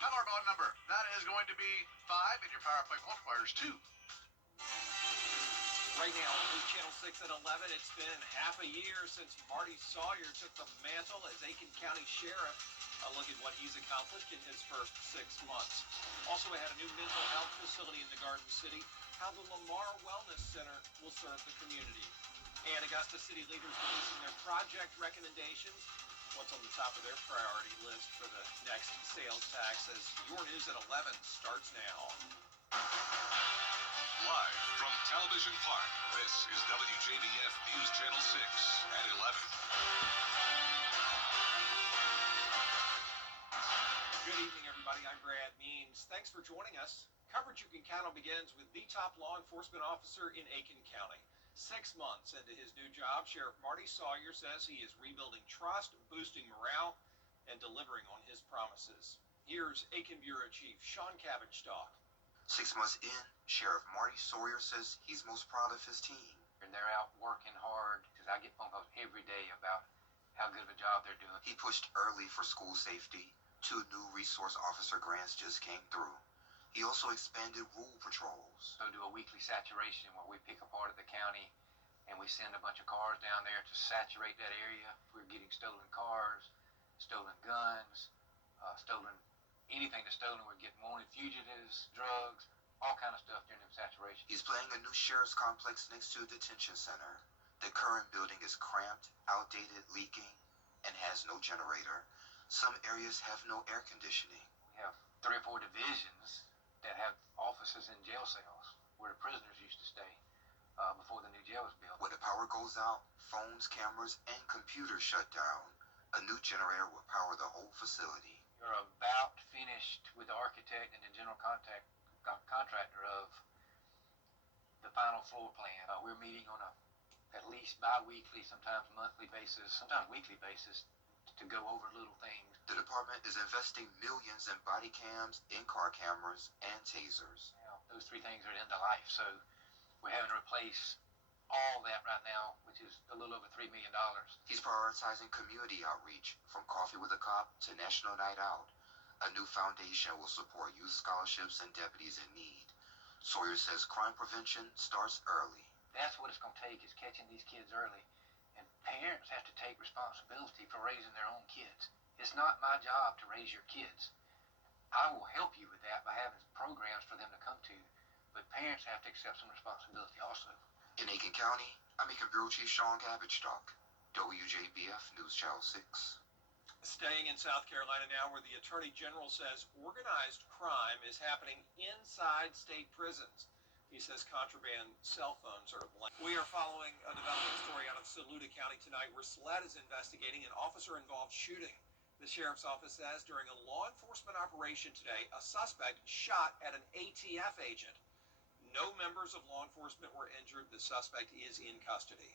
Power bond number, that is going to be 5, and your power play multiplier is 2. Right now, on Channel 6 at 11, it's been half a year since Marty Sawyer took the mantle as Aiken County Sheriff. A look at what he's accomplished in his first 6 months. Also, we had a new mental health facility in the Garden City, how the Lamar Wellness Center will serve the community. And Augusta City leaders releasing their project recommendations. What's on the top of their priority list for the next sales tax as Your News at 11 starts now. Live from Television Park, this is WJBF News Channel 6 at 11. Good evening, everybody. I'm Brad Means. Thanks for joining us. Coverage you can count on begins with the top law enforcement officer in Aiken County. 6 months into his new job, Sheriff Marty Sawyer says he is rebuilding trust, boosting morale, and delivering on his promises. Here's Aiken Bureau Chief Sean Cabbage-Stock. 6 months in, Sheriff Marty Sawyer says he's most proud of his team. And they're out working hard because I get phone calls every day about how good of a job they're doing. He pushed early for school safety. 2 new resource officer grants just came through. He also expanded rule patrols. So do a weekly saturation where we pick a part of the county and we send a bunch of cars down there to saturate that area. We're getting stolen cars, stolen guns, stolen anything that's stolen. We're getting wanted fugitives, drugs, all kind of stuff during them saturation. He's playing a new sheriff's complex next to a detention center. The current building is cramped, outdated, leaking, and has no generator. Some areas have no air conditioning. We have 3 or 4 divisions that have offices in jail cells where the prisoners used to stay before the new jail was built. When the power goes out, phones, cameras, and computers shut down. A new generator will power the whole facility. We're about finished with the architect and the general contractor of the final floor plan. We're meeting on a at least bi-weekly, sometimes monthly basis, sometimes weekly basis to go over little things. The department is investing millions in body cams, in-car cameras, and tasers. Those 3 things are end of life, so we're having to replace all that right now, which is a little over $3 million. He's prioritizing community outreach, from Coffee with a Cop to National Night Out. A new foundation will support youth scholarships and deputies in need. Sawyer says crime prevention starts early. That's what it's going to take, is catching these kids early. And parents have to take responsibility for raising their own kids. It's not my job to raise your kids. I will help you with that by having programs for them to come to, but parents have to accept some responsibility also. In Aiken County, I'm Aiken Bureau Chief Sean Cabbage-Stock, WJBF News Channel 6. Staying in South Carolina now, where the Attorney General says organized crime is happening inside state prisons. He says contraband cell phones are to blame. We are following a developing story out of Saluda County tonight, where SLED is investigating an officer-involved shooting. The sheriff's office says during a law enforcement operation today, a suspect shot at an ATF agent. No members of law enforcement were injured. The suspect is in custody.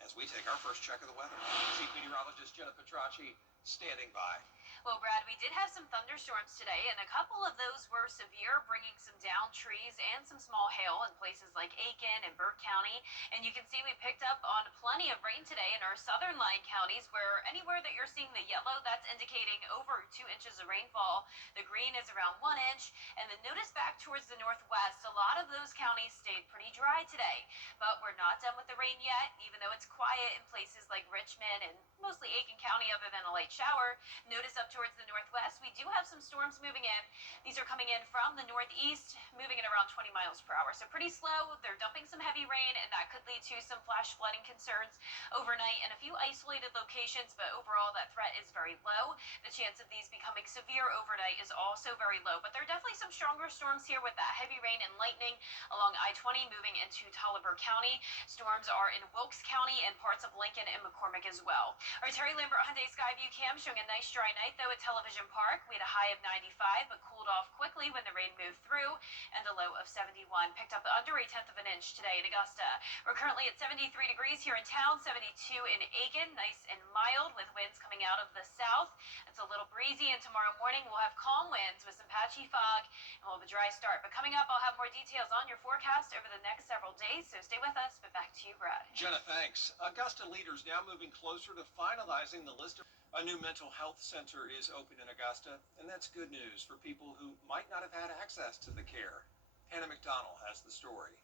As we take our first check of the weather, Chief Meteorologist Jenna Petracci standing by. Well, Brad, we did have some thunderstorms today, and a couple of those were severe, bringing some downed trees and some small hail in places like Aiken and Burke County. And you can see we picked up on plenty of rain today in our southern line counties, where anywhere that you're seeing the yellow, that's indicating over 2 inches of rainfall. The green is around 1 inch, and then notice back towards the northwest, a lot of those counties stayed pretty dry today. But we're not done with the rain yet, even though it's quiet in places like Richmond and mostly Aiken County other than a light shower. Notice up towards the northwest, we do have some storms moving in. These are coming in from the northeast, moving at around 20 miles per hour. So pretty slow. They're dumping some heavy rain, and that could lead to some flash flooding concerns overnight in a few isolated locations, but overall that threat is very low. The chance of these becoming severe overnight is also very low, but there are definitely some stronger storms here with that heavy rain and lightning along I-20 moving into Taliaferro County. Storms are in Wilkes County and parts of Lincoln and McCormick as well. Our Terry Lambert Hyundai Skyview cam showing a nice dry night though at Television Park. We had a high of 95, but cooled off quickly when the rain moved through, and a low of 71. Picked up under 1/10 of an inch today in Augusta. We're currently at 73 degrees here in town, 72 in Aiken. Nice and mild with winds coming out of the south. It's a little breezy, and tomorrow morning we'll have calm winds with some patchy fog, and we'll have a dry start. But coming up, I'll have more details on your forecast over the next several days, so stay with us. But back to you, Brad. Jenna, thanks. Augusta leaders now moving closer to finalizing the list of A new mental health center is open in Augusta, and that's good news for people who might not have had access to the care. Hannah McDonald has the story.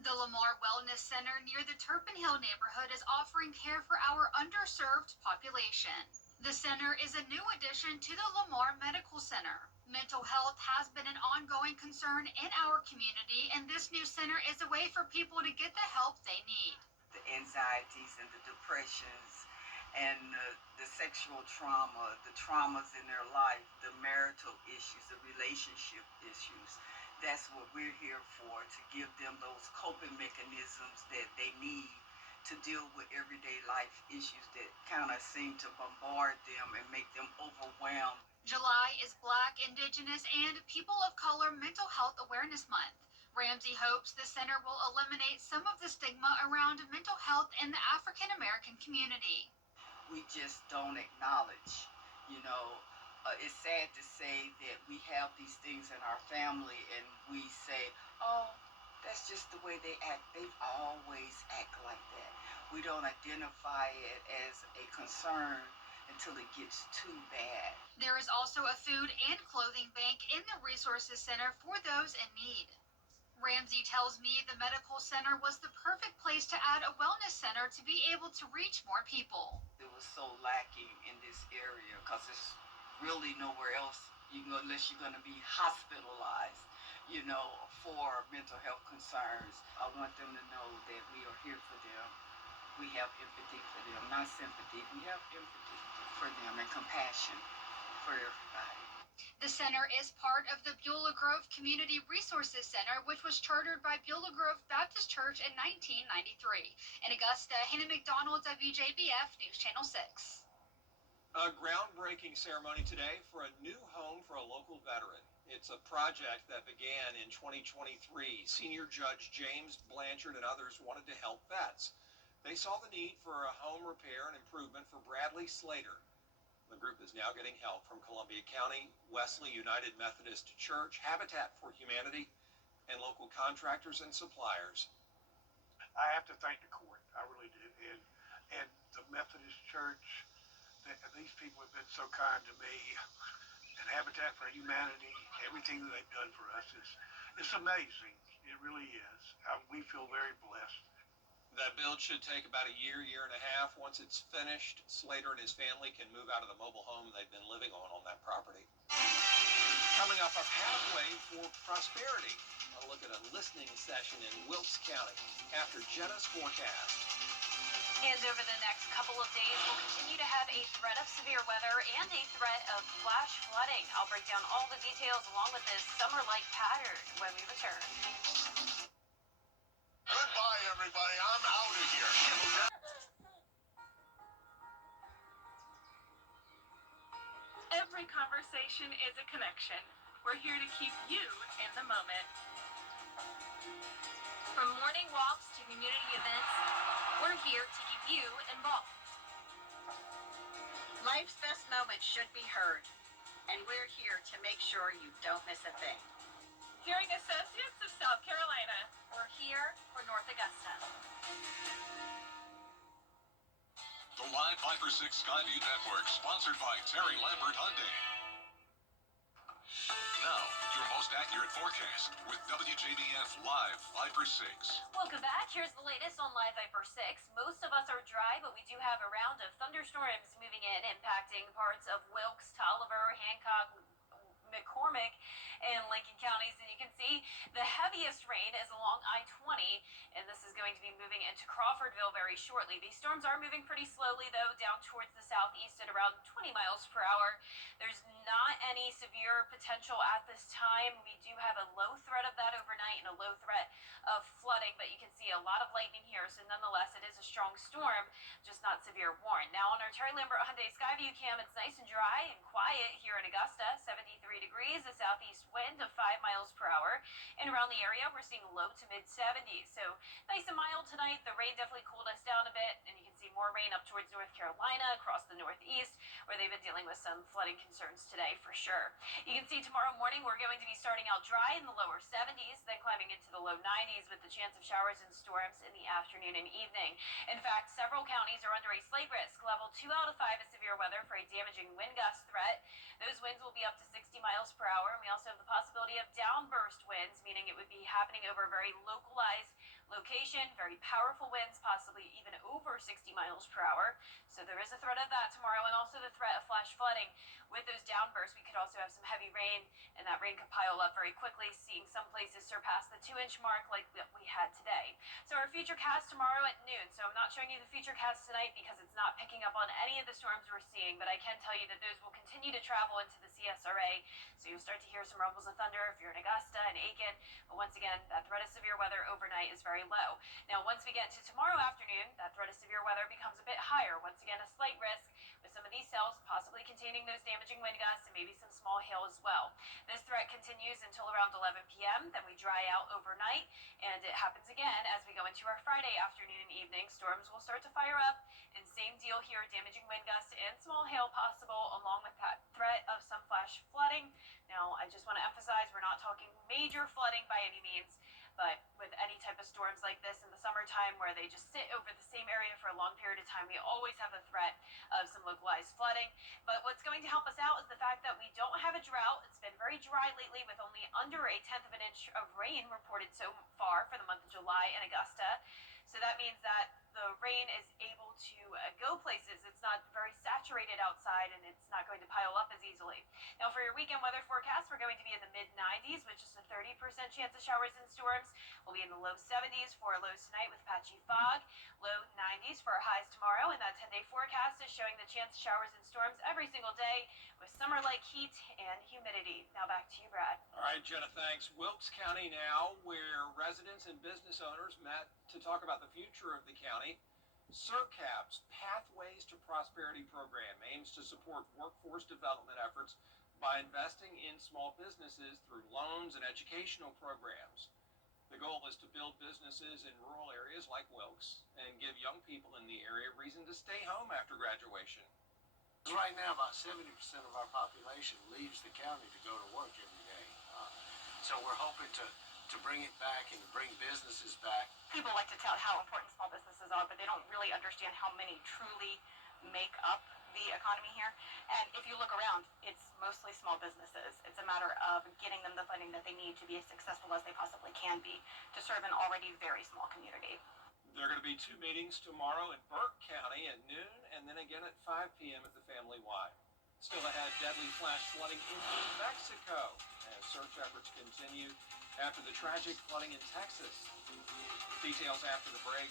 The Lamar Wellness Center near the Turpin Hill neighborhood is offering care for our underserved population. The center is a new addition to the Lamar Medical Center. Mental health has been an ongoing concern in our community, and this new center is a way for people to get the help they need. The anxieties and the depressions and the sexual trauma, the traumas in their life, the marital issues, the relationship issues. That's what we're here for, to give them those coping mechanisms that they need to deal with everyday life issues that kind of seem to bombard them and make them overwhelmed. July is Black, Indigenous, and People of Color Mental Health Awareness Month. Ramsey hopes the center will eliminate some of the stigma around mental health in the African American community. We just don't acknowledge, it's sad to say that we have these things in our family and we say, oh, that's just the way they act. They've always act like that. We don't identify it as a concern until it gets too bad. There is also a food and clothing bank in the Resources Center for those in need. Ramsey tells me the medical center was the perfect place to add a wellness center to be able to reach more people. It was so lacking in this area because there's really nowhere else, unless you're going to be hospitalized, for mental health concerns. I want them to know that we are here for them. We have empathy for them, not sympathy. We have empathy for them and compassion for everybody. The center is part of the Beulah Grove Community Resources Center, which was chartered by Beulah Grove Baptist Church in 1993. In Augusta, Hannah McDonald, WJBF News Channel 6. A groundbreaking ceremony today for a new home for a local veteran. It's a project that began in 2023. Senior Judge James Blanchard and others wanted to help vets. They saw the need for a home repair and improvement for Bradley Slater. The group is now getting help from Columbia County, Wesley United Methodist Church, Habitat for Humanity, and local contractors and suppliers. I have to thank the court. I really do. And the Methodist Church, these people have been so kind to me. And Habitat for Humanity, everything that they've done for us it's amazing. It really is. We feel very blessed. That build should take about a year and a half. Once it's finished, Slater and his family can move out of the mobile home they've been living on that property. Coming up, a pathway for prosperity. A look at a listening session in Wilkes County after Jenna's forecast. And over the next couple of days, we'll continue to have a threat of severe weather and a threat of flash flooding. I'll break down all the details along with this summer-like pattern when we return. Goodbye, everybody. I'm out of here. Every conversation is a connection. We're here to keep you in the moment. From morning walks to community events, we're here to keep you involved. Life's best moments should be heard, and we're here to make sure you don't miss a thing. Hearing Associates of South Carolina. We're here for North Augusta. The Live Viper 6 Skyview Network, sponsored by Terry Lambert Hyundai. Now, your most accurate forecast with WJBF Live Viper 6. Welcome back. Here's the latest on Live Viper 6. Most of us are dry, but we do have a round of thunderstorms moving in, impacting parts of Wilkes, Tolliver, Hancock, McCormick, and Lincoln counties. And you can see the heaviest rain is along I-20, and this is going to be moving into Crawfordville very shortly. These storms are moving pretty slowly, though, down towards the southeast at around 20 miles per hour. There's not any severe potential at this time. We do have a low threat of that overnight and a low threat of flooding, but you can see a lot of lightning here, so nonetheless, it is a strong storm, just not severe warned. Now, on our Terry Lambert Hyundai Skyview cam, it's nice and dry and quiet here in Augusta, 73 degrees, a southeast wind of 5 miles per hour, and around the area, we're seeing low to mid 70s, so nice and mild tonight. The rain definitely cooled us down a bit, and you can see see more rain up towards North Carolina, across the Northeast, where they've been dealing with some flooding concerns today for sure. You can see tomorrow morning we're going to be starting out dry in the lower 70s, then climbing into the low 90s with the chance of showers and storms in the afternoon and evening. In fact, several counties are under a slight risk, level 2 out of 5 is severe weather for a damaging wind gust threat. Those winds will be up to 60 miles per hour, and we also have the possibility of downburst winds, meaning it would be happening over a very localized location, very powerful winds, possibly even over 60 miles per hour. So there is a threat of that tomorrow, and also the threat of flash flooding. With those downbursts, we could also have some heavy rain, and that rain could pile up very quickly, seeing some places surpass the 2-inch mark like we had today. So our futurecast tomorrow at noon. So I'm not showing you the futurecast tonight because it's not picking up on any of the storms we're seeing, but I can tell you that those will continue to travel into the CSRA. So you'll start to hear some rumbles of thunder if you're in Augusta and Aiken. But once again, that threat of severe weather overnight is very low. Now, once we get to tomorrow afternoon, that threat of severe weather becomes a bit higher. Once again, a slight risk with some of these cells possibly containing those damaging wind gusts and maybe some small hail as well. This threat continues until around 11 p.m. Then we dry out overnight, and it happens again as we go into our Friday afternoon and evening. Storms will start to fire up, and same deal here, damaging wind gusts and small hail possible, along with that threat of some flash flooding. Now, I just want to emphasize we're not talking major flooding by any means, but with any type of storms like this in the summertime where they just sit over the same area for a long period of time, we always have the threat of some localized flooding. But what's going to help us out is the fact that we don't have a drought. It's been very dry lately with only under 1/10 of an inch of rain reported so far for the month of July in Augusta. So that means that the rain is able to go places. It's not very saturated outside, and it's not going to pile up as easily. Now, for your weekend weather forecast, we're going to be in the mid-90s, which is a 30% chance of showers and storms. We'll be in the low 70s for our lows tonight with patchy fog, low 90s for our highs tomorrow, and that 10-day forecast is showing the chance of showers and storms every single day with summer-like heat and humidity. Now back to you, Brad. All right, Jenna, thanks. Wilkes County now, where residents and business owners met to talk about the future of the county. CERCAP's Pathways to Prosperity program aims to support workforce development efforts by investing in small businesses through loans and educational programs. The goal is to build businesses in rural areas like Wilkes and give young people in the area reason to stay home after graduation. Right now, about 70% of our population leaves the county to go to work every day. So we're hoping to bring it back and bring businesses back. People like to tout how important small businesses are, but they don't really understand how many truly make up the economy here. And if you look around, it's mostly small businesses. It's a matter of getting them the funding that they need to be as successful as they possibly can be to serve an already very small community. There are going to be 2 meetings tomorrow in Burke County at noon and then again at 5 p.m. at the Family Y. Still ahead, deadly flash flooding in New Mexico as search efforts continue after the tragic flooding in Texas. Details after the break.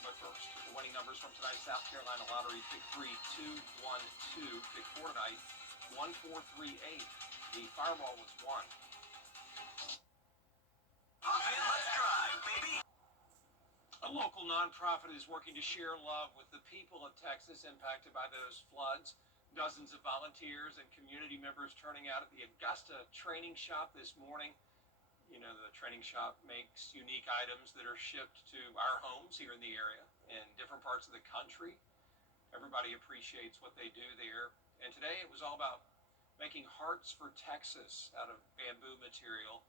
But first, the winning numbers from tonight's South Carolina Lottery. Pick 3, 2, 1, 2. Pick 4 tonight, 1, 4, 3, 8. The Fireball was 1. Hop in, let's drive, baby. A local nonprofit is working to share love with the people of Texas impacted by those floods. Dozens of volunteers and community members turning out at the Augusta Training Shop this morning. You know, the training shop makes unique items that are shipped to our homes here in the area and different parts of the country. Everybody appreciates what they do there. And today it was all about making hearts for Texas out of bamboo material.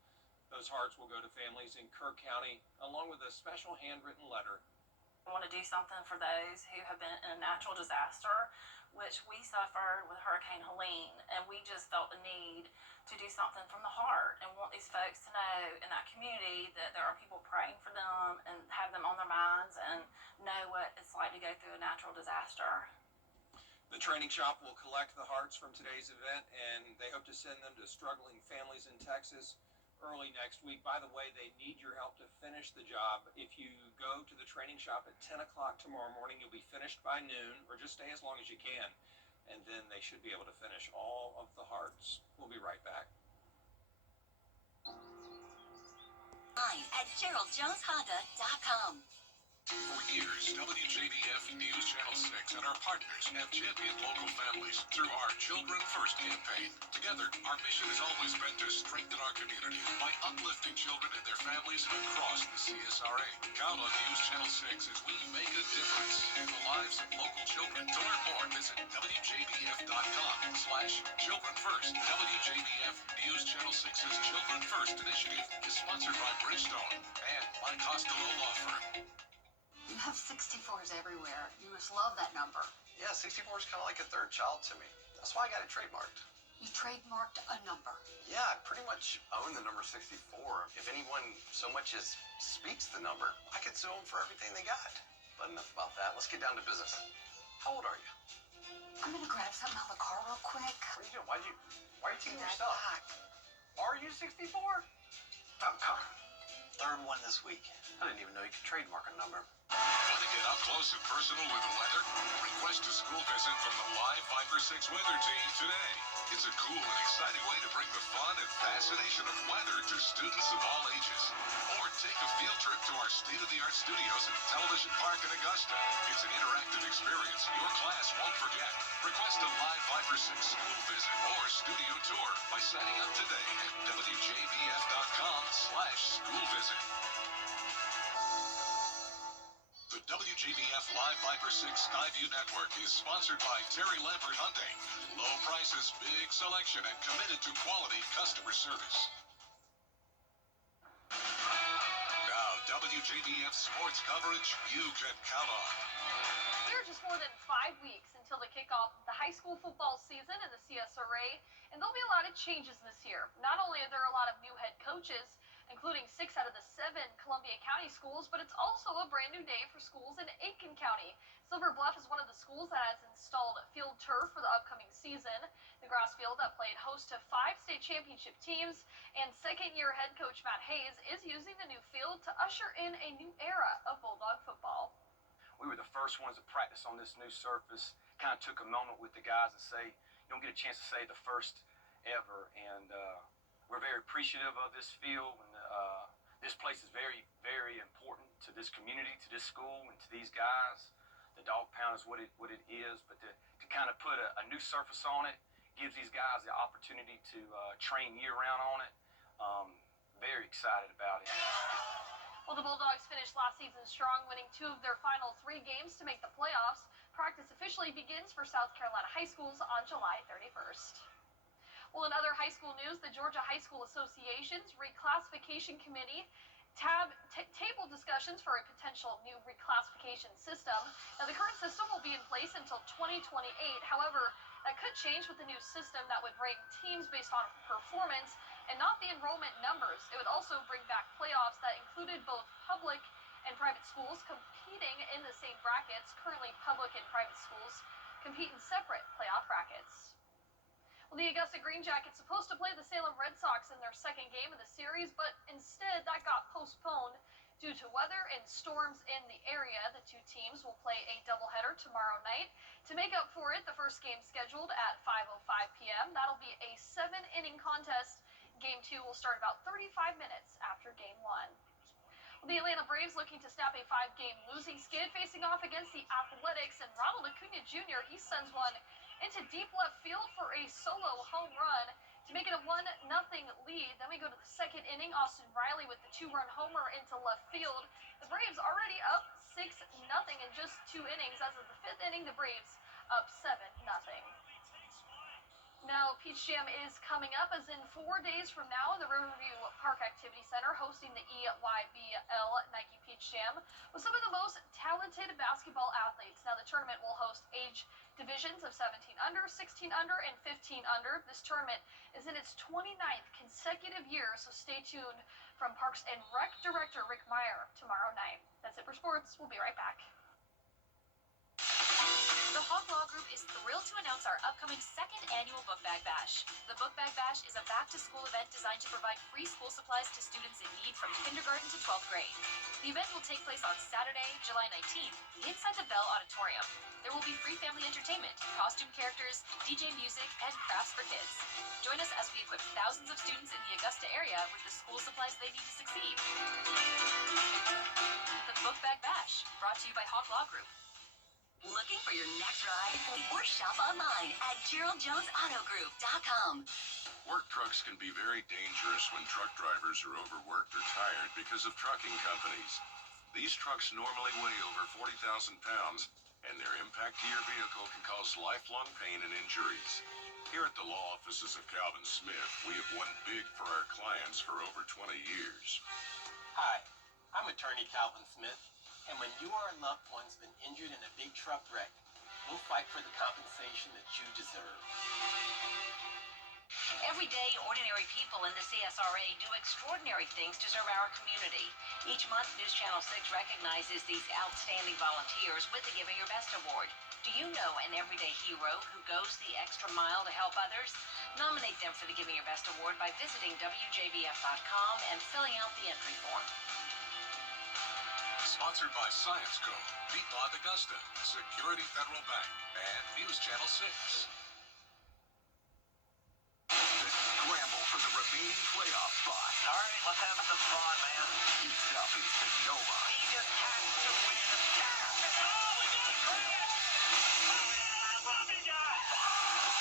Those hearts will go to families in Kirk County along with a special handwritten letter. I want to do something for those who have been in a natural disaster, which we suffered with Hurricane Helene, and we just felt the need to do something from the heart and want these folks to know in that community that there are people praying for them and have them on their minds and know what it's like to go through a natural disaster. The training shop will collect the hearts from today's event, and they hope to send them to struggling families in Texas early next week. By the way, they need your help to finish the job. If you go to the training shop at 10 o'clock tomorrow morning, you'll be finished by noon, or just stay as long as you can, and then they should be able to finish all of the hearts. We'll be right back. At GeraldJonesHonda.com. For years, WJBF News Channel 6 and our partners have championed local families through our Children First campaign. Together, our mission has always been to strengthen our community by uplifting children and their families across the CSRA. Count on News Channel 6 as we make a difference in the lives of local children. To learn more, visit WJBF.com/Children First. WJBF News Channel 6's Children First initiative is sponsored by Bridgestone and by Costello Law Firm. You have 64s everywhere. You must love that number. Yeah, 64 is kind of like a third child to me. That's why I got it trademarked. You trademarked a number. Yeah, I pretty much own the number 64. If anyone so much as speaks the number, I could sue them for everything they got. But enough about that. Let's get down to business. How old are you? I'm gonna grab something out of the car real quick. What are you doing? Why are you taking your Right stuff? back. Are you 64? Third one this week. I didn't even know you could trademark a number. Want to get up close and personal with the weather? Request a school visit from the Live Viper 6 weather team today. It's a cool and exciting way to bring the fun and fascination of weather to students of all ages. Or take a field trip to our state-of-the-art studios at Television Park in Augusta. It's an interactive experience your class won't forget. Request a Live Viper 6 school visit or studio tour by signing up today at WJBF.com/school visit. The WJBF Live Viper 6 Skyview Network is sponsored by Terry Lambert Hyundai. Low prices, big selection, and committed to quality customer service. Now, WJBF sports coverage you can count on. We're just more than 5 weeks until the kickoff of the high school football season in the CSRA, and there'll be a lot of changes this year. Not only are there a lot of new head coaches, including 6 out of the 7 Columbia County schools, but it's also a brand new day for schools in Aiken County. Silver Bluff is one of the schools that has installed field turf for the upcoming season. The grass field that played host to 5 state championship teams, and second-year head coach Matt Hayes is using the new field to usher in a new era of Bulldog football. We were the first ones to practice on this new surface. Kind of took a moment with the guys and say, you don't get a chance to say the first ever, and we're very appreciative of this field, and this place is very, very important to this community, to this school, and to these guys. The dog pound is what it is, but to kind of put a new surface on it gives these guys the opportunity to train year-round on it. Very excited about it. Well, the Bulldogs finished last season strong, winning 2 of their final 3 games to make the playoffs. Practice officially begins for South Carolina high schools on July 31st. Well, in other high school news, the Georgia High School Association's Reclassification Committee table discussions for a potential new reclassification system. Now, the current system will be in place until 2028. However, that could change with the new system that would rank teams based on performance and not the enrollment numbers. It would also bring back playoffs that included both public and private schools competing in the same brackets. Currently, public and private schools compete in separate playoff brackets. Well, the Augusta Green Jackets supposed to play the Salem Red Sox in their second game of the series, but instead that got postponed due to weather and storms in the area. The 2 teams will play a doubleheader tomorrow night. To make up for it, the first game scheduled at 5:05 p.m. That'll be a 7-inning contest. Game 2 will start about 35 minutes after Game 1. The Atlanta Braves looking to snap a 5-game losing skid, facing off against the Athletics, and Ronald Acuna Jr. He sends one into deep left field for a solo home run to make it a 1-0 lead. Then we go to the second inning. Austin Riley with the 2-run homer into left field. The Braves already up 6-0 in just 2 innings. As of the 5th inning, the Braves up 7-0. Now, Peach Jam is coming up, as in 4 days from now, the Riverview Park Activity Center hosting the EYBL Nike Peach Jam with some of the most talented basketball athletes. Now, the tournament will host age divisions of 17 under, 16 under, and 15 under. This tournament is in its 29th consecutive year, so stay tuned from Parks and Rec Director Rick Meyer tomorrow night. That's it for sports. We'll be right back. The Hog Law Group is thrilled to announce our upcoming second annual Book Bag Bash. The Book Bag Bash is a back-to-school event designed to provide free school supplies to students in need from kindergarten to 12th grade. The event will take place on Saturday, July 19th, inside the Bell Auditorium. There will be free family entertainment, costume characters, DJ music, and crafts for kids. Join us as we equip thousands of students in the Augusta area with the school supplies they need to succeed. The Book Bag Bash, brought to you by Hog Law Group. Looking for your next ride? Or shop online at GeraldJonesAutoGroup.com. Work trucks can be very dangerous when truck drivers are overworked or tired because of trucking companies. These trucks normally weigh over 40,000 pounds, and their impact to your vehicle can cause lifelong pain and injuries. Here at the law offices of Calvin Smith, we have won big for our clients for over 20 years. Hi, I'm attorney Calvin Smith, and when you or a loved one's been injured in a big truck wreck, we'll fight for the compensation that you deserve. Every day, ordinary people in the CSRA do extraordinary things to serve our community. Each month, News Channel 6 recognizes these outstanding volunteers with the Giving Your Best Award. Do you know an everyday hero who goes the extra mile to help others? Nominate them for the Giving Your Best Award by visiting WJBF.com and filling out the entry form. Sponsored by Science Co., Beat Law Augusta, Security Federal Bank, and News Channel 6. Scramble for the remaining playoff spot. All right, let's have some fun, man. East up in Sonoma. He just has to win.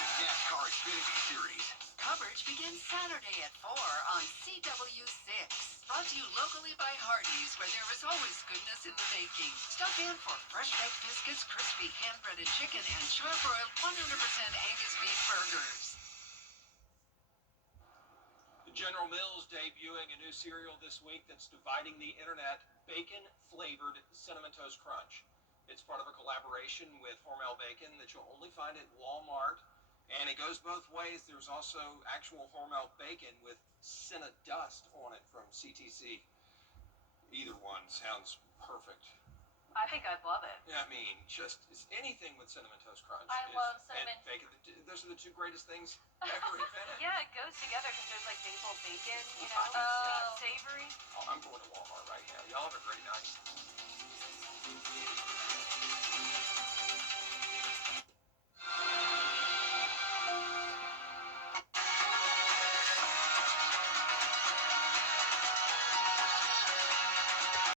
The NASCAR Xfinity Series. Coverage begins Saturday at 4 on CW6. Brought to you locally by Hardee's, where there is always goodness in the making. Stop in for fresh baked biscuits, crispy hand-breaded chicken, and char-broiled 100% Angus beef burgers. General Mills debuting a new cereal this week that's dividing the internet, bacon-flavored Cinnamon Toast Crunch. It's part of a collaboration with Hormel Bacon that you'll only find at Walmart, and it goes both ways. There's also actual Hormel Bacon with Cinnadust on it from CTC. Either one sounds perfect. I think I'd love it. I mean, just it's anything with Cinnamon Toast Crunch. I love cinnamon. And bacon. Those are the two greatest things ever invented. Yeah, it goes together because there's like maple bacon, you know, savory. Oh, I'm going to Walmart right now. Y'all have a great night.